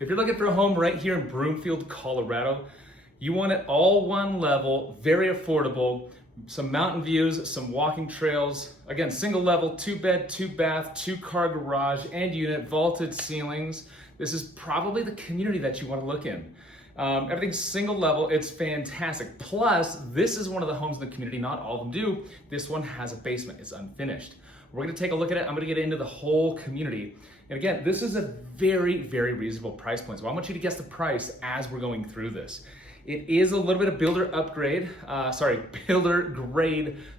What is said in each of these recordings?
If you're looking for a home right here in Broomfield, Colorado, you want it all one level, very affordable, some mountain views, some walking trails. Again, single level, 2-bed, 2-bath, 2-car garage and unit, vaulted ceilings. This is probably the community that you want to look in. Everything's single level, it's fantastic. Plus, this is one of the homes in the community, not all of them do. This one has a basement, it's unfinished. We're gonna take a look at it. I'm gonna get into the whole community. And again, this is a very, very reasonable price point. So I want you to guess the price as we're going through this. It is a little bit of builder grade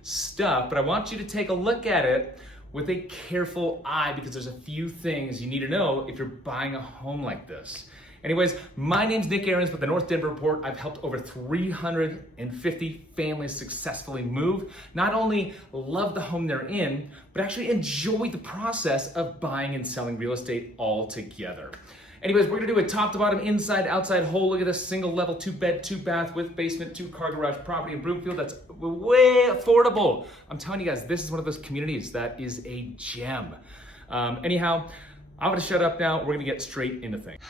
stuff, but I want you to take a look at it with a careful eye because there's a few things you need to know if you're buying a home like this. Anyways, my name's Nick Ahrens with the North Denver Report. I've helped over 350 families successfully move. Not only love the home they're in, but actually enjoy the process of buying and selling real estate all together. Anyways, we're gonna do a top to bottom, inside, outside whole. Look at this single level, 2-bed, 2-bath with basement, 2-car garage property in Broomfield. That's way affordable. I'm telling you guys, this is one of those communities that is a gem. Anyhow, I'm gonna shut up now. We're gonna get straight into things.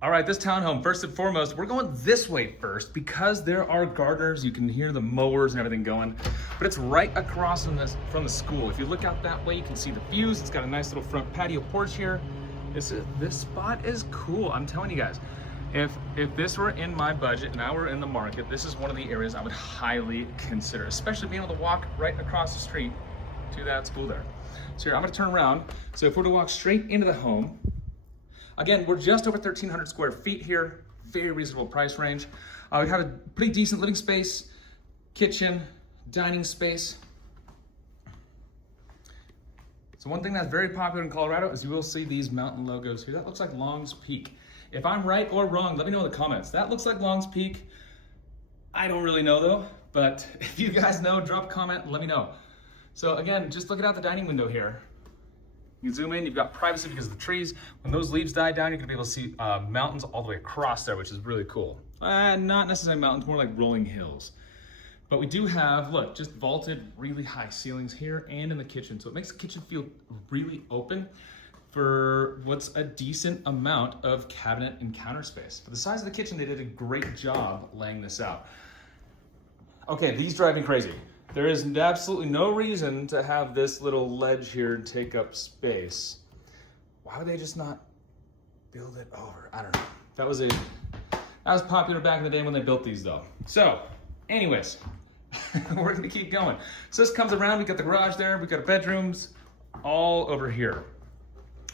All right, this townhome, first and foremost, we're going this way first because there are gardeners. You can hear the mowers and everything going, but it's right across from the school. If you look out that way, you can see the views. It's got a nice little front patio porch here. This spot is cool. I'm telling you guys, if this were in my budget and I were in the market, this is one of the areas I would highly consider, especially being able to walk right across the street to that school there. So here, I'm gonna turn around. So if we're to walk straight into the home, again, we're just over 1,300 square feet here, very reasonable price range. We have a pretty decent living space, kitchen, dining space. So one thing that's very popular in Colorado is you will see these mountain logos here. That looks like Long's Peak. If I'm right or wrong, let me know in the comments. That looks like Long's Peak. I don't really know though, but if you guys know, drop a comment and let me know. So again, just looking out the dining window here. You can zoom in, you've got privacy because of the trees. When those leaves die down, you're gonna be able to see mountains all the way across there, which is really cool. Not necessarily mountains, more like rolling hills. But we do have, look, just vaulted, really high ceilings here and in the kitchen. So it makes the kitchen feel really open for what's a decent amount of cabinet and counter space. For the size of the kitchen, they did a great job laying this out. Okay, these drive me crazy. There is absolutely no reason to have this little ledge here take up space. Why would they just not build it over? I don't know. That was popular back in the day when they built these though. So, anyways, we're gonna keep going. So this comes around, we got the garage there, we got bedrooms all over here.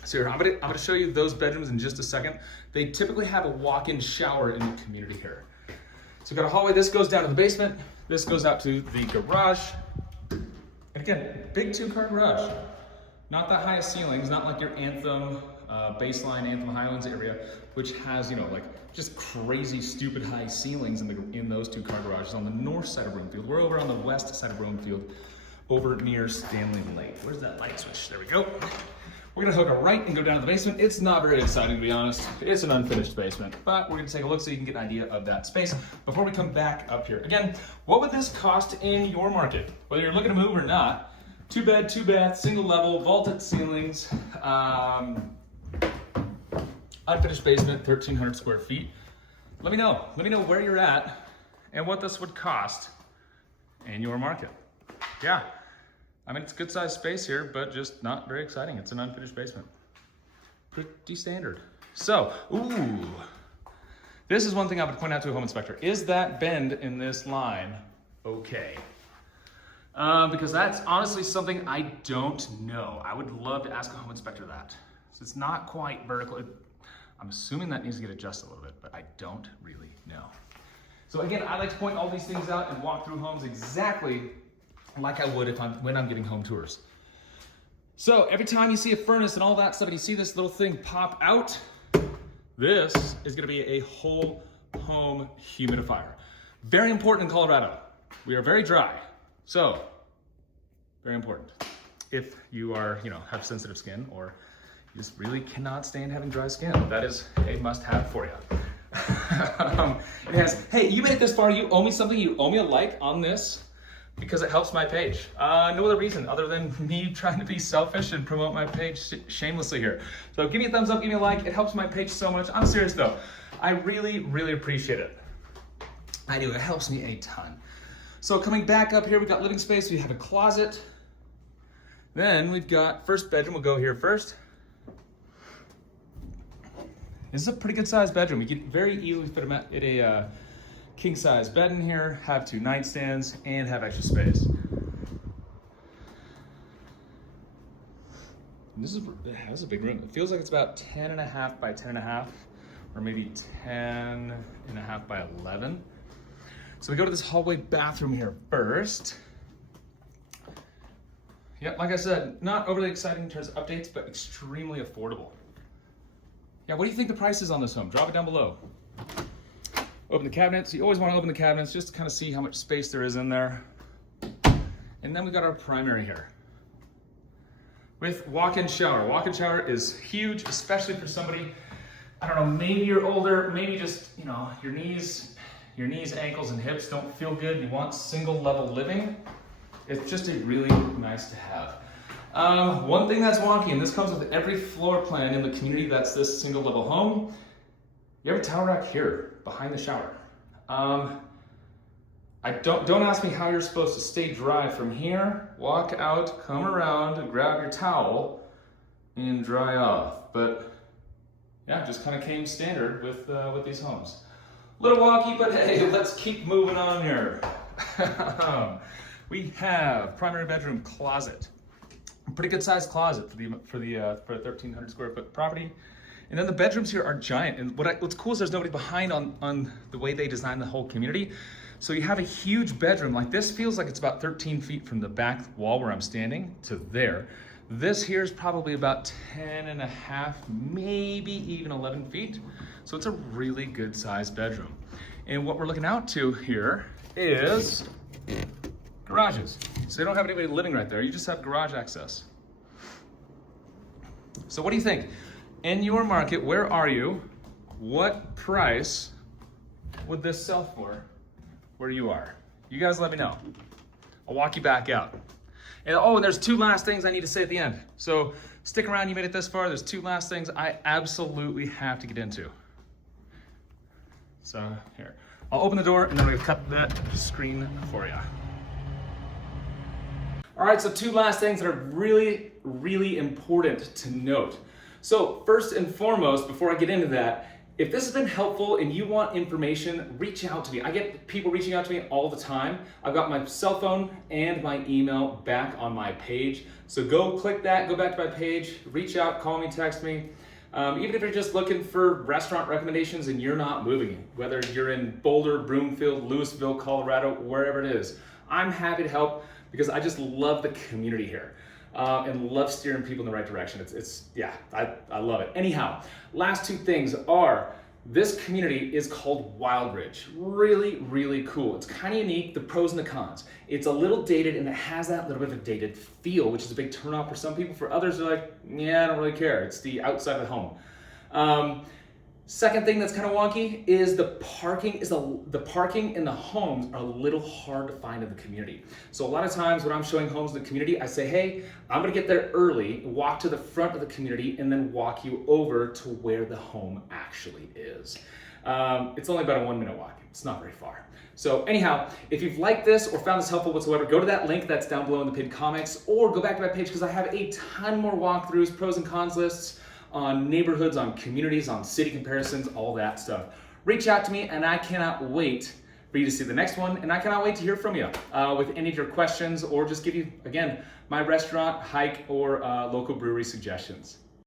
So here, I'm gonna show you those bedrooms in just a second. They typically have a walk-in shower in the community here. So we've got a hallway, this goes down to the basement, this goes out to the garage. And again, big 2-car garage. Not the highest ceilings, not like your Anthem, baseline Anthem Highlands area, which has, you know, like just crazy, stupid high ceilings in those 2-car garages on the north side of Broomfield. We're over on the west side of Broomfield, over near Stanley Lake. Where's that light switch? There we go. We're gonna hook a right and go down to the basement. It's not very exciting, to be honest. It's an unfinished basement, but we're gonna take a look so you can get an idea of that space before we come back up here. Again, what would this cost in your market? Whether you're looking to move or not, 2-bed, 2-bath, single level, vaulted ceilings, unfinished basement, 1,300 square feet. Let me know where you're at and what this would cost in your market. Yeah. I mean, it's a good sized space here, but just not very exciting. It's an unfinished basement. Pretty standard. So, ooh, this is one thing I would point out to a home inspector. Is that bend in this line okay? Because that's honestly something I don't know. I would love to ask a home inspector that. So it's not quite vertical. I'm assuming that needs to get adjusted a little bit, but I don't really know. So again, I like to point all these things out and walk through homes exactly like I would when I'm giving home tours. So every time you see a furnace and all that stuff and you see this little thing pop out, this is gonna be a whole home humidifier. Very important in Colorado. We are very dry. So, very important. If you are, have sensitive skin or you just really cannot stand having dry skin, that is a must-have for you. It has, hey, you made it this far, you owe me something, you owe me a like on this. Because it helps my page. No other reason other than me trying to be selfish and promote my page shamelessly here. So give me a thumbs up, give me a like. It helps my page so much. I'm serious though. I really, really appreciate it. I do, it helps me a ton. So coming back up here, we've got living space, we have a closet. Then we've got first bedroom, we'll go here first. This is a pretty good sized bedroom. We can very easily fit a king size bed in here, have 2 nightstands, and have extra space. This is a big room. It feels like it's about 10.5 by 10.5, or maybe 10.5 by 11. So we go to this hallway bathroom here first. Yeah, like I said, not overly exciting in terms of updates, but extremely affordable. Yeah, what do you think the price is on this home? Drop it down below. Open the cabinets. You always want to open the cabinets just to kind of see how much space there is in there. And then we got our primary here with walk-in shower. Walk-in shower is huge, especially for somebody, I don't know, maybe you're older, maybe just, you know, your knees, ankles, and hips don't feel good. You want single level living. It's just a really nice to have. One thing that's wonky, and this comes with every floor plan in the community that's this single level home, you have a towel rack here behind the shower. Don't ask me how you're supposed to stay dry from here. Walk out, come around, grab your towel, and dry off. But yeah, just kind of came standard with these homes. A little wonky, but hey, let's keep moving on here. We have primary bedroom closet. A pretty good sized closet for a 1,300 square foot property. And then the bedrooms here are giant. And what's cool is there's nobody behind on the way they designed the whole community. So you have a huge bedroom. Like this feels like it's about 13 feet from the back wall where I'm standing to there. This here is probably about 10.5, maybe even 11 feet. So it's a really good sized bedroom. And what we're looking out to here is garages. So you don't have anybody living right there. You just have garage access. So what do you think? In your market, where are you? What price would this sell for where you are? You guys let me know. I'll walk you back out. And oh, and there's 2 last things I need to say at the end. So stick around, you made it this far. There's 2 last things I absolutely have to get into. So here, I'll open the door and then we'll cut that screen for you. All right, so 2 last things that are really, really important to note. So first and foremost, before I get into that, if this has been helpful and you want information, reach out to me. I get people reaching out to me all the time. I've got my cell phone and my email back on my page. So go click that, go back to my page, reach out, call me, text me. Even if you're just looking for restaurant recommendations and you're not moving, whether you're in Boulder, Broomfield, Louisville, Colorado, wherever it is, I'm happy to help because I just love the community here. And love steering people in the right direction. Yeah, I love it. Anyhow, last 2 things are, this community is called Wildridge. Really, really cool. It's kind of unique, the pros and the cons. It's a little dated and it has that little bit of a dated feel, which is a big turnoff for some people. For others, they're like, yeah, I don't really care. It's the outside of the home. Second thing that's kind of wonky is the parking in the homes are a little hard to find in the community. So a lot of times when I'm showing homes in the community, I say, hey, I'm gonna get there early, walk to the front of the community, and then walk you over to where the home actually is. It's only about a 1-minute walk. It's not very far. So anyhow, if you've liked this or found this helpful whatsoever, go to that link that's down below in the pinned comments, or go back to my page because I have a ton more walkthroughs, pros and cons lists, on neighborhoods, on communities, on city comparisons, all that stuff. Reach out to me and I cannot wait for you to see the next one, and I cannot wait to hear from you with any of your questions or just give you, again, my restaurant, hike, or local brewery suggestions.